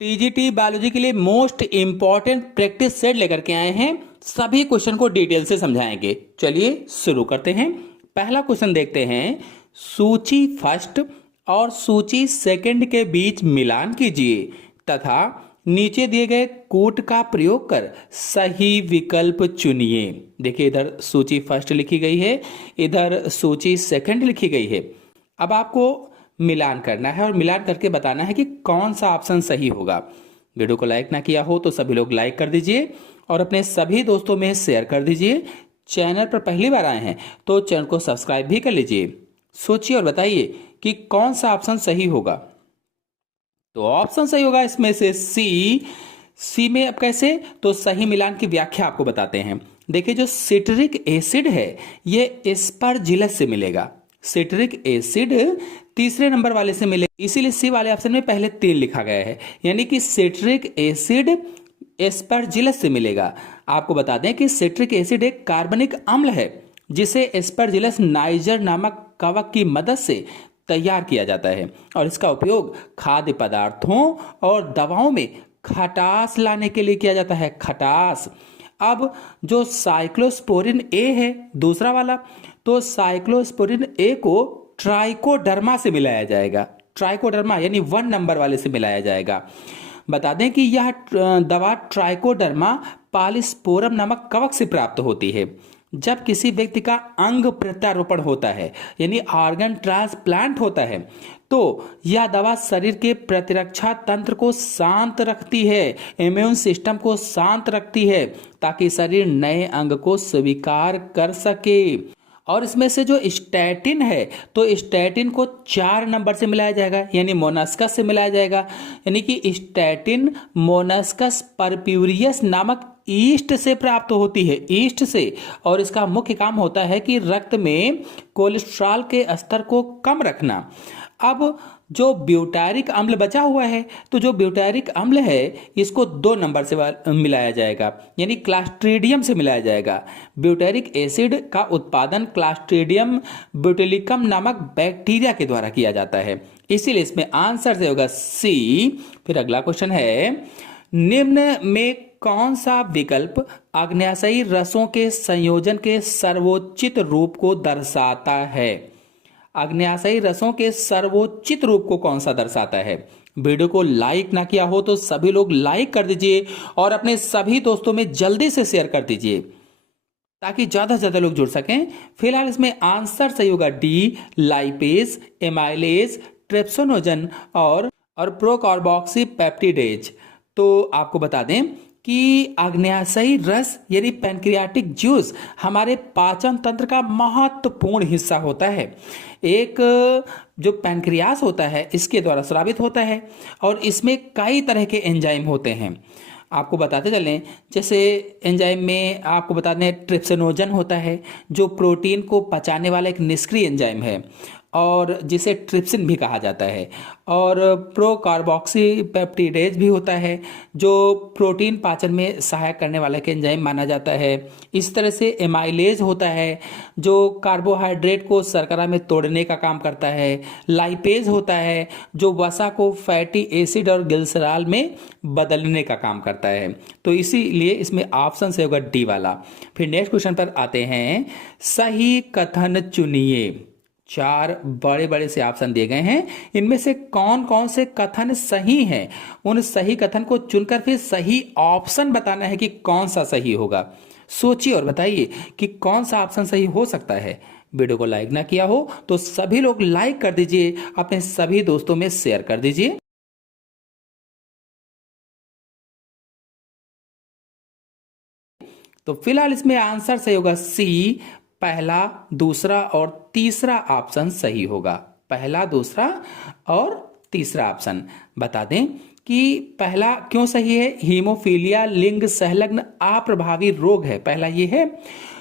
TGT biology के लिए most important practice set लेकर के आए हैं। सभी क्वेश्चन को डिटेल से समझाएंगे। चलिए शुरू करते हैं। पहला क्वेश्चन देखते हैं। सूची फर्स्ट और सूची सेकंड के बीच मिलान कीजिए तथा नीचे दिए गए कूट का प्रयोग कर सही विकल्प चुनिए। देखिए, इधर सूची फर्स्ट लिखी गई है, इधर सूची सेकंड लिखी गई है। अब आपको मिलान करना है और मिलान करके बताना है कि कौन सा ऑप्शन सही होगा। वीडियो को लाइक ना किया हो तो सभी लोग लाइक कर दीजिए और अपने सभी दोस्तों में शेयर कर दीजिए। चैनल पर पहली बार आए हैं तो चैनल को सब्सक्राइब भी कर लीजिए। सोचिए और बताइए कि कौन सा ऑप्शन सही होगा। तो ऑप्शन सही होगा इसमें से सी में। अब कैसे? तो सही मिलान की व्याख्या आपको बताते हैं। देखिए, जो सिट्रिक एसिड है ये एस्परजिलस से मिलेगा। सिट्रिक एसिड तीसरे नंबर वाले से मिले, इसीलिए सी वाले ऑप्शन में पहले 3 लिखा गया है, यानी कि सिट्रिक एसिड एस्परजिलस से मिलेगा। आपको बता दें कि सिट्रिक एसिड एक कार्बनिक अम्ल है जिसे एस्परजिलस नाइजर नामक कवक की मदद से तैयार किया जाता है और इसका उपयोग खाद्य पदार्थों और दवाओं में खटास लाने के लिए किया जाता है। खटास। अब जो साइक्लोस्पोरिन ए है दूसरा वाला, तो साइक्लोस्पोरिन ए को ट्राइकोडर्मा से मिलाया जाएगा। ट्राइकोडर्मा यानी 1 नंबर वाले से मिलाया जाएगा। बता दें कि यह दवा ट्राइकोडर्मा पॉलीस्पोरम नामक कवक से प्राप्त होती है। जब किसी व्यक्ति का अंग प्रत्यारोपण होता है यानी ऑर्गन ट्रांसप्लांट होता है तो यह दवा शरीर के प्रतिरक्षा तंत्र को शांत रखती है, इम्यून सिस्टम को शांत रखती है ताकि शरीर नए अंग को स्वीकार कर सके। और इसमें से जो स्टैटिन है तो स्टैटिन को 4 नंबर से मिलाया जाएगा यानी मोनास्कस से मिलाया जाएगा, यानी कि स्टैटिन मोनास्कस परप्यूरियस नामक ईस्ट से प्राप्त होती है, ईस्ट से। और इसका मुख्य काम होता है कि रक्त में कोलेस्ट्रॉल के स्तर को कम रखना। अब जो ब्यूटारिक अम्ल बचा हुआ है तो जो ब्यूटारिक अम्ल है इसको 2 नंबर से मिलाया जाएगा यानी क्लास्ट्रीडियम से मिलाया जाएगा। ब्यूटारिक एसिड का उत्पादन क्लास्ट्रीडियम ब्यूटिलिकम नामक बैक्टीरिया के द्वारा किया जाता है, इसीलिए इसमें आंसर से होगा सी। फिर अगला क्वेश्चन है, निम्न में कौन सा विकल्प आग्नेयाशयी रसों के संयोजन के सर्वोचित रूप को दर्शाता है? आग्नेयाशयी रसों के सर्वोचित रूप को कौन सा दर्शाता है? वीडियो को लाइक ना किया हो तो सभी लोग लाइक कर दीजिए और अपने सभी दोस्तों में जल्दी से शेयर कर दीजिए ताकि ज्यादा से ज्यादा लोग जुड़ सकें। फिलहाल इसमें आंसर सही होगा डी, लाइपेज, एमाइलेज, ट्रिप्सिनोजन और प्रोकार्बोक्सी पेप्टिडेज। तो आपको बता दें कि आग्नेयाशयी रस यानी पैनक्रियाटिक जूस हमारे पाचन तंत्र का महत्वपूर्ण हिस्सा होता है। एक जो पैनक्रियास होता है इसके द्वारा स्रावित होता है और इसमें कई तरह के एंजाइम होते हैं। आपको बताते चलें, जैसे एंजाइम में आपको बता दें ट्रिप्सिनोजन होता है जो प्रोटीन को पचाने वाला एक निष्क्रिय एंजाइम है और जिसे ट्रिप्सिन भी कहा जाता है। और प्रोकार्बोक्सी पेप्टिडेज भी होता है जो प्रोटीन पाचन में सहायक करने वाला एक एंजाइम माना जाता है। इस तरह से एमाइलेज होता है जो कार्बोहाइड्रेट को शर्करा में तोड़ने का काम करता है। लाइपेज होता है जो वसा को फैटी एसिड और ग्लिसरॉल में बदलने का काम करता है। तो इसीलिए इसमें ऑप्शन से होगा डी वाला। फिर नेक्स्ट क्वेश्चन पर आते हैं, सही कथन चुनिए। 4 बड़े बड़े से ऑप्शन दिए गए हैं, इनमें से कौन कौन से कथन सही हैं? उन सही कथन को चुनकर फिर सही ऑप्शन बताना है कि कौन सा सही होगा। सोचिए और बताइए कि कौन सा ऑप्शन सही हो सकता है। वीडियो को लाइक ना किया हो तो सभी लोग लाइक कर दीजिए, अपने सभी दोस्तों में शेयर कर दीजिए। तो फिलहाल इसमें आंसर सही होगा सी, पहला, दूसरा और तीसरा ऑप्शन सही होगा। पहला, दूसरा और तीसरा ऑप्शन। बता दें कि पहला क्यों सही है? हीमोफीलिया लिंग संलग्न अप्रभावी रोग है, पहला ये है।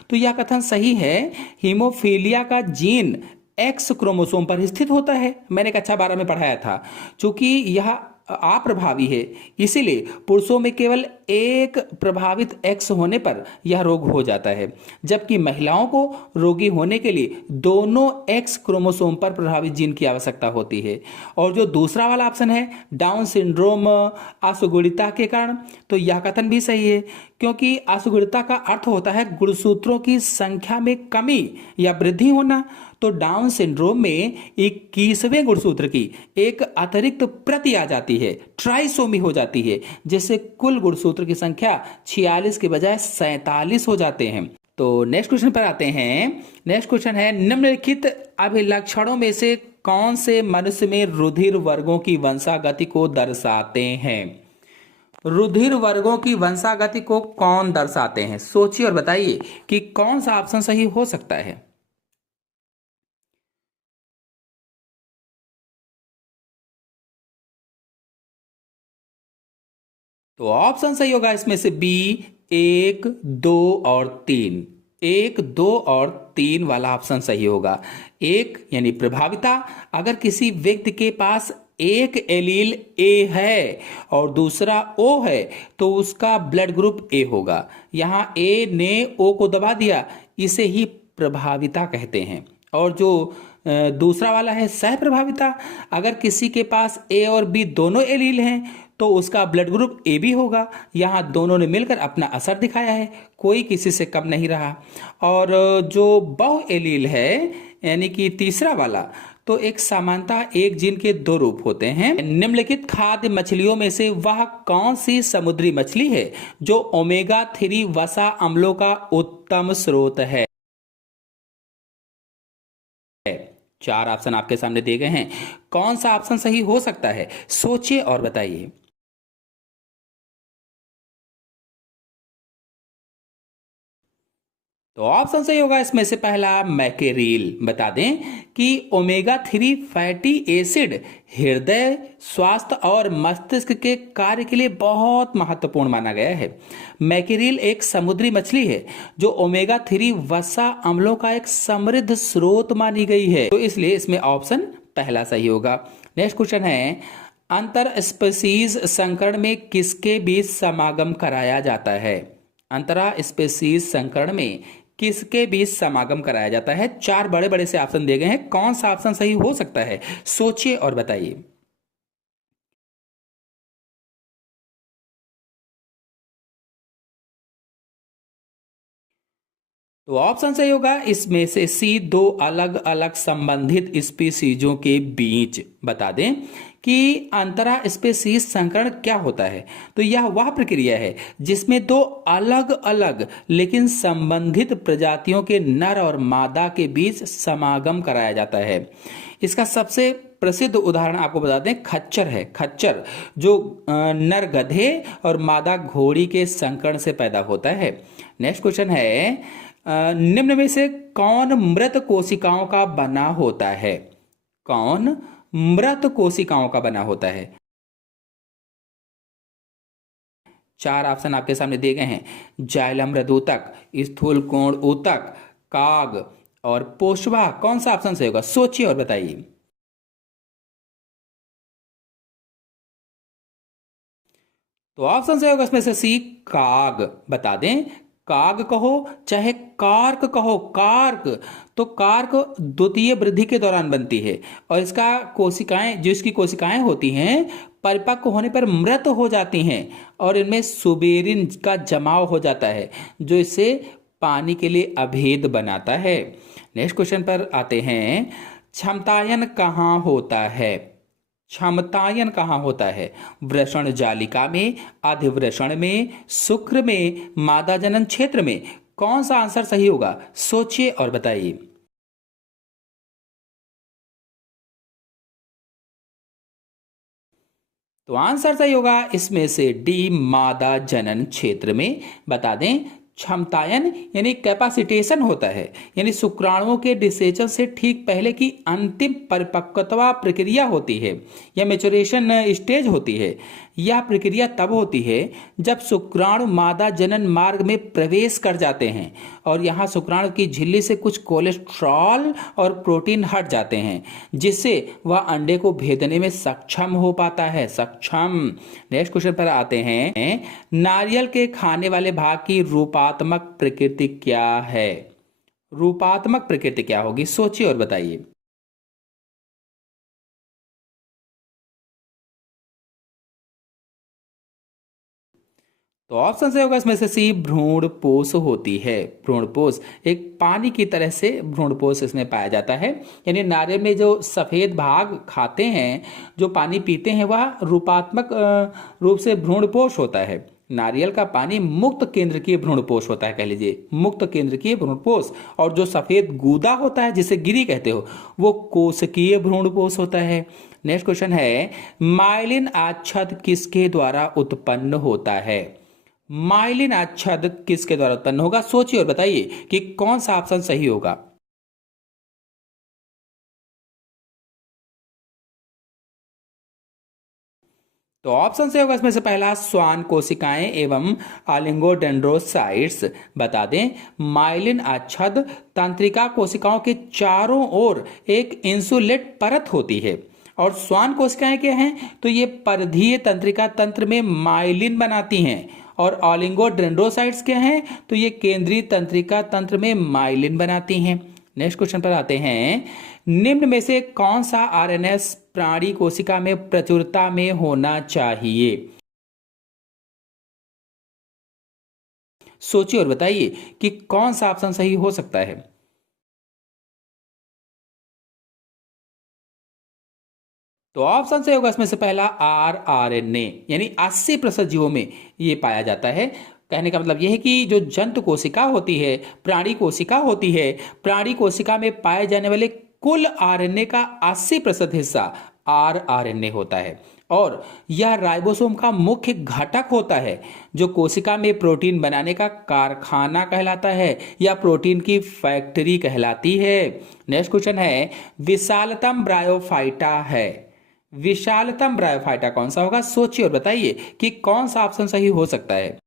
तो यह कथन सही है। हीमोफीलिया का जीन एक्स क्रोमोसोम पर स्थित होता है, मैंने कक्षा 12 में पढ़ाया था। चूंकि यह अप्रभावी है, इसीलिए पुरुषों में केवल एक प्रभावित एक्स होने पर यह रोग हो जाता है, जबकि महिलाओं को रोगी होने के लिए दोनों एक्स क्रोमोसोम पर प्रभावित जीन की आवश्यकता होती है। और जो दूसरा वाला ऑप्शन है डाउन सिंड्रोम असुगुणिता के कारण, तो यह कथन भी सही है, क्योंकि असुगुणिता का अर्थ होता है गुणसूत्रों की संख्या में कमी या वृद्धि होना। तो डाउन सिंड्रोम में 21वें गुणसूत्र की एक अतिरिक्त प्रति आ जाती है, ट्राइसोमी हो जाती है, जिससे कुल गुणसूत्र की संख्या 46 के बजाय 47 हो जाते हैं। तो नेक्स्ट क्वेश्चन पर आते हैं। नेक्स्ट क्वेश्चन है निम्नलिखित अभिलक्षणों में से कौन से मनुष्य में रुधिर वर्गों की वंशागति को दर्शाते हैं? रुधिर वर्गों की वंशागति को कौन दर्शाते हैं? सोचिए और बताइए कि कौन सा ऑप्शन सही हो सकता है। तो ऑप्शन सही होगा इसमें से बी, 1, 2 और 3। 1, 2 और 3 वाला ऑप्शन सही होगा। एक यानी प्रभाविता, अगर किसी व्यक्ति के पास एक एलील ए है और दूसरा ओ है तो उसका ब्लड ग्रुप ए होगा। यहां ए ने ओ को दबा दिया, इसे ही प्रभाविता कहते हैं। और जो दूसरा वाला है सह प्रभाविता, अगर किसी के पास ए और बी दोनों एलील हैं तो उसका ब्लड ग्रुप ए बी होगा। यहाँ दोनों ने मिलकर अपना असर दिखाया है, कोई किसी से कम नहीं रहा। और जो बहु एलील है यानी कि तीसरा वाला, तो एक समानता एक जीन के दो रूप होते हैं। निम्नलिखित खाद्य मछलियों में से वह कौन सी समुद्री मछली है जो ओमेगा 3 वसा अम्लों का उत्तम स्रोत है? 4 ऑप्शन आपके सामने दिए गए हैं, कौन सा ऑप्शन सही हो सकता है? सोचिए और बताइए। तो ऑप्शन सही होगा इसमें से पहला मैकेरील। बता दें कि ओमेगा 3 फैटी एसिड हृदय स्वास्थ्य और मस्तिष्क के कार्य के लिए बहुत महत्वपूर्ण माना गया है। मैकेरील एक समुद्री मछली है जो ओमेगा 3 वसा अम्लों का एक समृद्ध स्रोत मानी गई है, तो इसलिए इसमें ऑप्शन पहला सही होगा। नेक्स्ट क्वेश्चन है अंतर स्पीसीज संकरण में किसके बीच समागम कराया जाता है? अंतरा स्पीसीज संकरण में किसके बीच समागम कराया जाता है? 4 बड़े बड़े से ऑप्शन दिए गए हैं, कौन सा ऑप्शन सही हो सकता है? सोचिए और बताइए। तो ऑप्शन सही होगा इसमें से सी, 2 अलग अलग संबंधित स्पीसीजों के बीच। बता दें कि अंतरा स्पीसीज संकरण क्या होता है? तो यह वह प्रक्रिया है जिसमें 2 अलग अलग लेकिन संबंधित प्रजातियों के नर और मादा के बीच समागम कराया जाता है। इसका सबसे प्रसिद्ध उदाहरण आपको बता दें खच्चर है। खच्चर जो नर गधे और मादा घोड़ी के संकरण से पैदा होता है। नेक्स्ट क्वेश्चन है निम्न में से कौन मृत कोशिकाओं का बना होता है? कौन मृत कोशिकाओं का बना होता है? 4 ऑप्शन आपके सामने दिए गए हैं, जाइलम हृदूतक, स्थूल कोण ऊतक, काग और पोषवा। कौन सा ऑप्शन सही होगा? सोचिए और बताइए। तो ऑप्शन सही होगा इसमें से सी, काग। बता दें काग कहो चाहे कार्क कहो, कार्क तो कार्क द्वितीय वृद्धि के दौरान बनती है और इसका कोशिकाएं जो इसकी कोशिकाएं होती हैं परिपक्व होने पर मृत हो जाती हैं और इनमें सुबेरिन का जमाव हो जाता है जो इसे पानी के लिए अभेद बनाता है। नेक्स्ट क्वेश्चन पर आते हैं, क्षमतायन कहाँ होता है? क्षमतायन कहाँ होता है? वृषण जालिका में, अधिवृषण में, शुक्र में, मादा जनन क्षेत्र में। कौन सा आंसर सही होगा? सोचिए और बताइए। तो आंसर सही होगा इसमें से डी, मादा जनन क्षेत्र में। बता दें क्षमतायन यानी कैपेसिटेशन होता है, यानी शुक्राणुओं के डिसेचन से ठीक पहले की अंतिम परिपक्वता प्रक्रिया होती है या मैच्योरेशन स्टेज होती है। यह प्रक्रिया तब होती है जब शुक्राणु मादा जनन मार्ग में प्रवेश कर जाते हैं और यहाँ शुक्राणु की झिल्ली से कुछ कोलेस्ट्रॉल और प्रोटीन हट जाते हैं, जिससे वह अंडे को भेदने में सक्षम हो पाता है। सक्षम। नेक्स्ट क्वेश्चन पर आते हैं, नारियल के खाने वाले भाग की रूपात्मक प्रकृति क्या है? रूपात्मक प्रकृति क्या होगी? सोचिए और बताइए। तो ऑप्शन से होगा इसमें से सी, भ्रूणपोष होती है। भ्रूणपोष एक पानी की तरह से भ्रूणपोष इसमें पाया जाता है, यानी नारियल में जो सफेद भाग खाते हैं, जो पानी पीते हैं, वह रूपात्मक रूप से भ्रूणपोष होता है। नारियल का पानी मुक्त केंद्रकीय भ्रूणपोष होता है, कह लीजिए मुक्त केंद्रकीय भ्रूणपोष। और जो सफेद गूदा होता है जिसे गिरी कहते हो, वो कोशिकीय भ्रूणपोष होता है। नेक्स्ट क्वेश्चन है, माइलिन आच्छाद किसके द्वारा उत्पन्न होता है? माइलिन आच्छाद किसके द्वारा उत्पन्न होगा? सोचिए और बताइए कि कौन सा ऑप्शन सही होगा। तो ऑप्शन से होगा इसमें से पहला, श्वान कोशिकाएं एवं ऑलिगोडेंड्रोसाइट्स। बता दें, माइलिन आच्छाद तंत्रिका कोशिकाओं के चारों ओर एक इंसुलेट परत होती है। और श्वान कोशिकाएं क्या हैं? तो ये परिधीय तंत्रिका तंत्र में माइलिन बनाती हैं। और ऑलिगोडेंड्रोसाइट्स क्या हैं? तो ये केंद्रीय तंत्रिका तंत्र में माइलिन बनाती हैं। नेक्स्ट क्वेश्चन पर आते हैं, निम्न में से कौन सा आरएनएस प्राणी कोशिका में प्रचुरता में होना चाहिए? सोचिए और बताइए कि कौन सा ऑप्शन सही हो सकता है। तो ऑप्शन से होगा इसमें से पहला, आरएनए, यानी 80% जीवों में ये पाया जाता है। कहने का मतलब यह है कि जो जंतु कोशिका होती है, प्राणी कोशिका होती है, प्राणी कोशिका में पाए जाने वाले कुल आरएनए का 80% हिस्सा आरएनए होता है। और यह राइबोसोम का मुख्य घटक होता है, जो कोशिका में प्रोटीन बनाने का कारखाना कहलाता है या प्रोटीन की फैक्ट्री कहलाती है। नेक्स्ट क्वेश्चन है, विशालतम ब्रायोफाइटा है। विशालतम ब्रायोफाइटा कौन सा होगा? सोचिए और बताइए कि कौन सा ऑप्शन सही हो सकता है।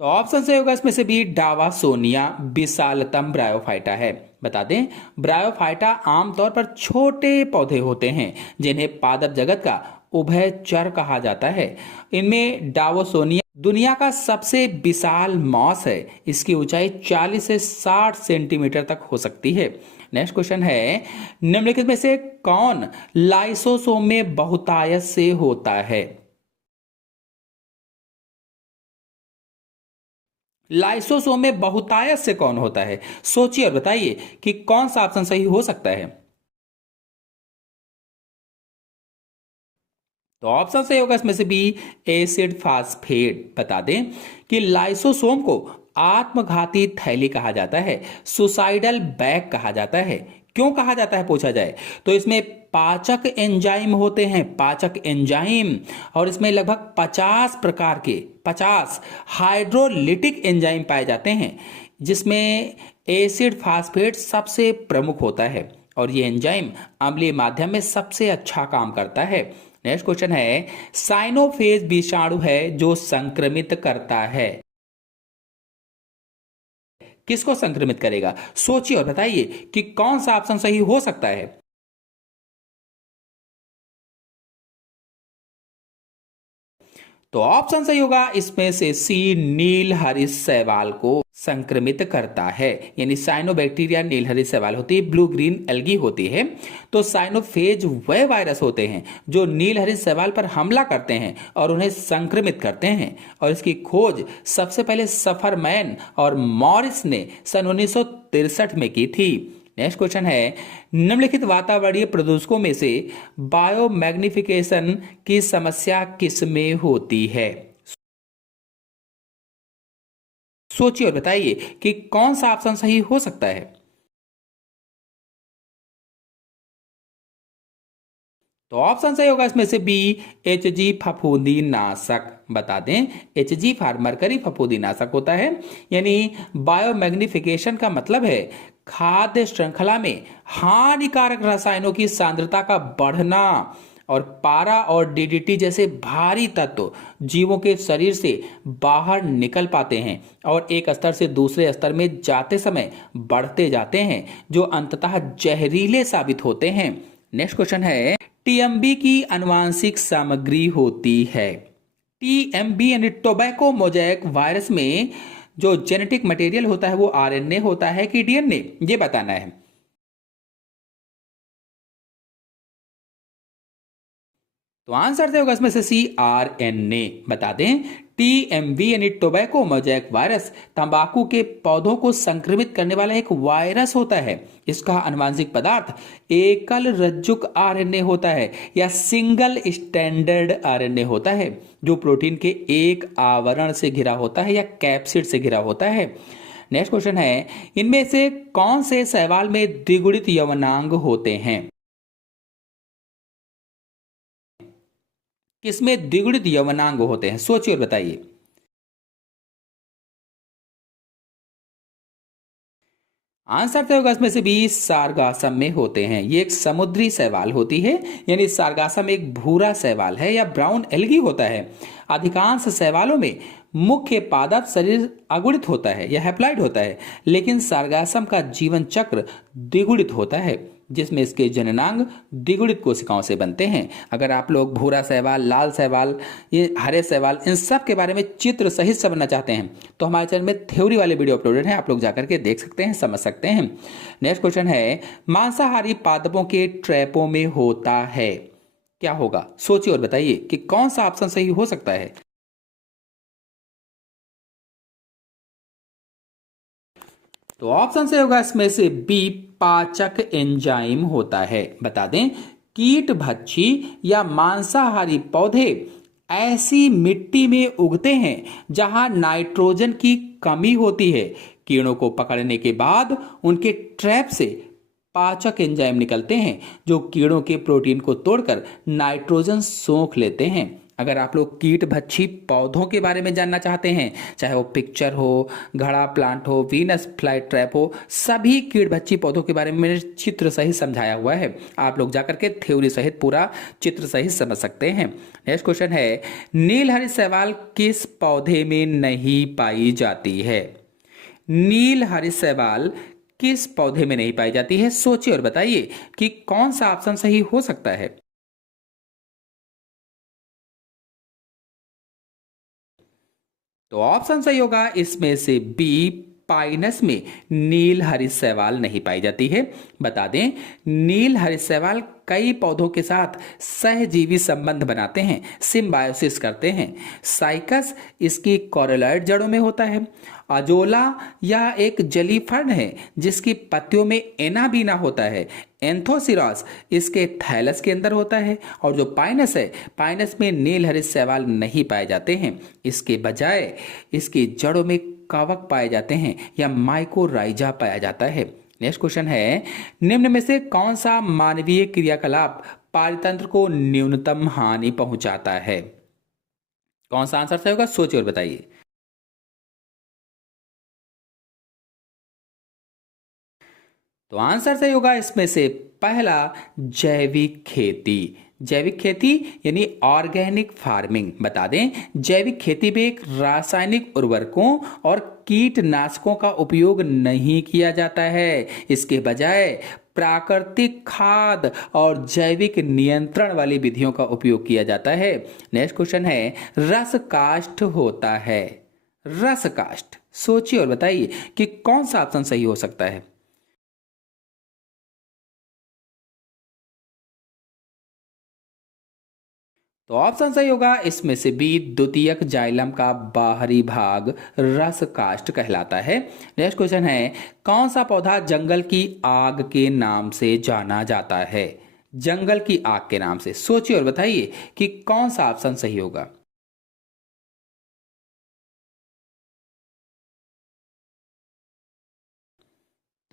तो ऑप्शन से होगा इसमें से भी, डावासोनिया विशालतम ब्रायोफाइटा है। बता दें, ब्रायोफाइटा आमतौर पर छोटे पौधे होते हैं जिन्हें पादप जगत का उभयचर कहा जाता है। इनमें डावासोनिया दुनिया का सबसे विशाल मॉस है। इसकी ऊंचाई 40 से 60 सेंटीमीटर तक हो सकती है। नेक्स्ट क्वेश्चन है, निम्नलिखित में से कौन लाइसोसोम में बहुतायत से होता है? लाइसोसोम में बहुतायत से कौन होता है? सोचिए और बताइए कि कौन सा ऑप्शन सही हो सकता है। तो ऑप्शन सही होगा इसमें से बी, एसिड फास्फेट। बता दें कि लाइसोसोम को आत्मघाती थैली कहा जाता है, सुसाइडल बैग कहा जाता है। क्यों कहा जाता है पूछा जाए तो इसमें पाचक एंजाइम होते हैं, पाचक एंजाइम। और इसमें लगभग 50 हाइड्रोलिटिक एंजाइम पाए जाते हैं, जिसमें एसिड फास्फेट सबसे प्रमुख होता है। और ये एंजाइम अम्लीय माध्यम में सबसे अच्छा काम करता है। नेक्स्ट क्वेश्चन है, साइनोफेज विषाणु है जो संक्रमित करता है। किसको संक्रमित करेगा? सोचिए और बताइए कि कौन सा ऑप्शन सही हो सकता है। तो ऑप्शन सही होगा इसमें से सी, नीलहरी शैवाल को संक्रमित करता है। यानी साइनोबैक्टीरिया नीलहरी शैवाल होती है, ब्लू ग्रीन एल्गी होती है। तो साइनोफेज वह वायरस होते हैं जो नीलहरी शैवाल पर हमला करते हैं और उन्हें संक्रमित करते हैं। और इसकी खोज सबसे पहले सफरमैन और मॉरिस ने सन 1963 में की थी। नेक्स्ट क्वेश्चन है, निम्नलिखित वातावरणीय प्रदूषकों में से बायोमैग्निफिकेशन की समस्या किसमें होती है? सोचिए और बताइए कि कौन सा ऑप्शन सही हो सकता है। तो ऑप्शन सही होगा इसमें से बी, एच जी फफूंदी नाशक। बता दें, एच जी मरकरी फफूंदी नाशक होता है। यानी बायोमैग्निफिकेशन का मतलब है खाद्य श्रृंखला में हानिकारक रसायनों की सांद्रता का बढ़ना। और पारा और डीडीटी जैसे भारी तत्व जीवों के शरीर से बाहर निकल पाते हैं और एक स्तर से दूसरे स्तर में जाते समय बढ़ते जाते हैं, जो अंततः जहरीले साबित होते हैं। नेक्स्ट क्वेश्चन है, टीएमबी की आनुवांशिक सामग्री होती है। टीएमबी यानी टोबैको मोजैक वायरस में जो जेनेटिक मटेरियल होता है वो आरएनए होता है कि डीएनए, ये बताना है। तो आंसर से होगा इसमें से सी, आरएनए। बता दें, टीएमवी यानी टोबैको मोजैक वायरस तंबाकू के पौधों को संक्रमित करने वाला एक वायरस होता है। इसका आनुवांशिक पदार्थ एकल रज्जुक आरएनए होता है या सिंगल स्टैंडर्ड आरएनए होता है, जो प्रोटीन के एक आवरण से घिरा होता है या कैप्सिड से घिरा होता है। नेक्स्ट क्वेश्चन है, इनमें से कौन से शैवाल में द्विगुणित यौवनांग होते हैं? किसमें द्विगुणित यौवनांग होते हैं? सोचिए और बताइए। आंसर तो होगा इसमें से भी सारगासम में होते हैं। ये एक समुद्री शैवाल होती है, यानी सारगासम एक भूरा शैवाल है या ब्राउन एल्गी होता है। अधिकांश शैवालों में मुख्य पादप शरीर अगुणित होता है या हैप्लॉइड होता है, लेकिन सारगासम का जीवन चक्र द्विगुणित होता है, जिसमें इसके जननांग द्विगुणित कोशिकाओं से बनते हैं। अगर आप लोग भूरा शैवाल, लाल शैवाल, ये हरे शैवाल, इन सब के बारे में चित्र सहित समझना चाहते हैं तो हमारे चैनल में थ्योरी वाले वीडियो अपलोडेड हैं, आप लोग जाकर के देख सकते हैं, समझ सकते हैं। नेक्स्ट क्वेश्चन है, मांसाहारी पादपों के ट्रैपों में होता है, क्या होगा? सोचिए और बताइए कि कौन सा ऑप्शन सही हो सकता है। तो ऑप्शन से होगा इसमें से बी, पाचक एंजाइम होता है। बता दें, कीट भक्षी या मांसाहारी पौधे ऐसी मिट्टी में उगते हैं जहां नाइट्रोजन की कमी होती है। कीड़ों को पकड़ने के बाद उनके ट्रैप से पाचक एंजाइम निकलते हैं, जो कीड़ों के प्रोटीन को तोड़कर नाइट्रोजन सोख लेते हैं। अगर आप लोग कीट भक्षी पौधों के बारे में जानना चाहते हैं, चाहे वो पिक्चर हो, घड़ा प्लांट हो, वीनस फ्लाई ट्रैप हो, सभी कीट भक्षी पौधों के बारे में मैंने चित्र सहित समझाया हुआ है, आप लोग जाकर के थ्योरी सहित पूरा चित्र सहित समझ सकते हैं। नेक्स्ट क्वेश्चन है, नीलहरित शैवाल किस पौधे में नहीं पाई जाती है? नीलहरित शैवाल किस पौधे में नहीं पाई जाती है? सोचिए और बताइए कि कौन सा ऑप्शन सही हो सकता है। तो ऑप्शन सही होगा इसमें से बी, पाइनस में नील हरित शैवाल नहीं पाई जाती है। बता दें, नील हरित शैवाल कई पौधों के साथ सहजीवी संबंध बनाते हैं, सिम्बायोसिस करते हैं। साइकस इसकी कोरलॉइड जड़ों में होता है। अजोला यह एक जली फर्न है जिसकी पत्तियों में एनाबीना होता है। एंथोसिरास इसके थैलस के अंदर होता है। और जो पाइनस है, पाइनस में नील हरित शैवाल नहीं पाए जाते हैं, इसके बजाय इसकी जड़ों में कवक पाए जाते हैं या माइकोराइजा पाया जाता है। नेक्स्ट क्वेश्चन है, निम्न में से कौन सा मानवीय क्रियाकलाप पारितंत्र को न्यूनतम हानि पहुंचाता है? कौन सा आंसर सही होगा? सोचिए और बताइए। तो आंसर सही होगा इसमें से पहला, जैविक खेती। जैविक खेती यानी ऑर्गेनिक फार्मिंग। बता दें, जैविक खेती में एक रासायनिक उर्वरकों और कीटनाशकों का उपयोग नहीं किया जाता है। इसके बजाय प्राकृतिक खाद और जैविक नियंत्रण वाली विधियों का उपयोग किया जाता है। नेक्स्ट क्वेश्चन है, रस काष्ठ होता है। रस काष्ठ, सोचिए और बताइए कि कौन सा ऑप्शन सही हो सकता है। तो ऑप्शन सही होगा इसमें से बी, द्वितीयक जाइलम का बाहरी भाग रस काष्ठ कहलाता है। नेक्स्ट क्वेश्चन है, कौन सा पौधा जंगल की आग के नाम से जाना जाता है? जंगल की आग के नाम से, सोचिए और बताइए कि कौन सा ऑप्शन सही होगा।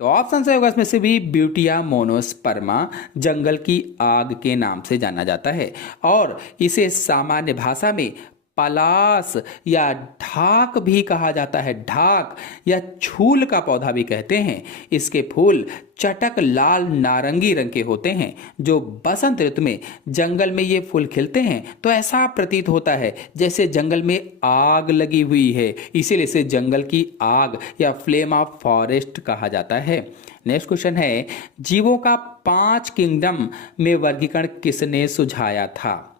तो ऑप्शन सही होगा इसमें से भी ब्यूटिया मोनोस्पर्मा जंगल की आग के नाम से जाना जाता है और इसे सामान्य भाषा में पलास या ढाक भी कहा जाता है। ढाक या छूल का पौधा भी कहते हैं। इसके फूल चटक लाल नारंगी रंग के होते हैं। जो बसंत ऋतु में जंगल में ये फूल खिलते हैं तो ऐसा प्रतीत होता है जैसे जंगल में आग लगी हुई है, इसीलिए इसे जंगल की आग या फ्लेम ऑफ फॉरेस्ट कहा जाता है। नेक्स्ट क्वेश्चन है, जीवों का 5 किंगडम में वर्गीकरण किसने सुझाया था?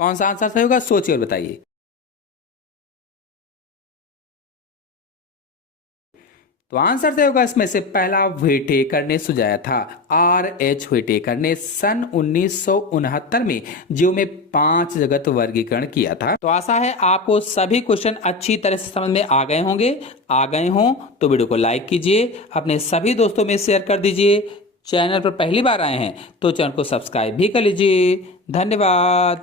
कौन सा आंसर सही होगा, सोचिए और बताइए। तो आंसर सही होगा इसमें से पहला व्हिटेकर ने सुझाया था। R.H. व्हिटेकर ने सन 1969 में जीव में 5 जगत वर्गीकरण किया था। तो आशा है आपको सभी क्वेश्चन अच्छी तरह से समझ में आ गए होंगे। आ गए हों तो वीडियो को लाइक कीजिए, अपने सभी दोस्तों में शेयर कर दीजिए। चैनल पर पहली बार आए हैं तो चैनल को सब्सक्राइब भी कर लीजिए। धन्यवाद।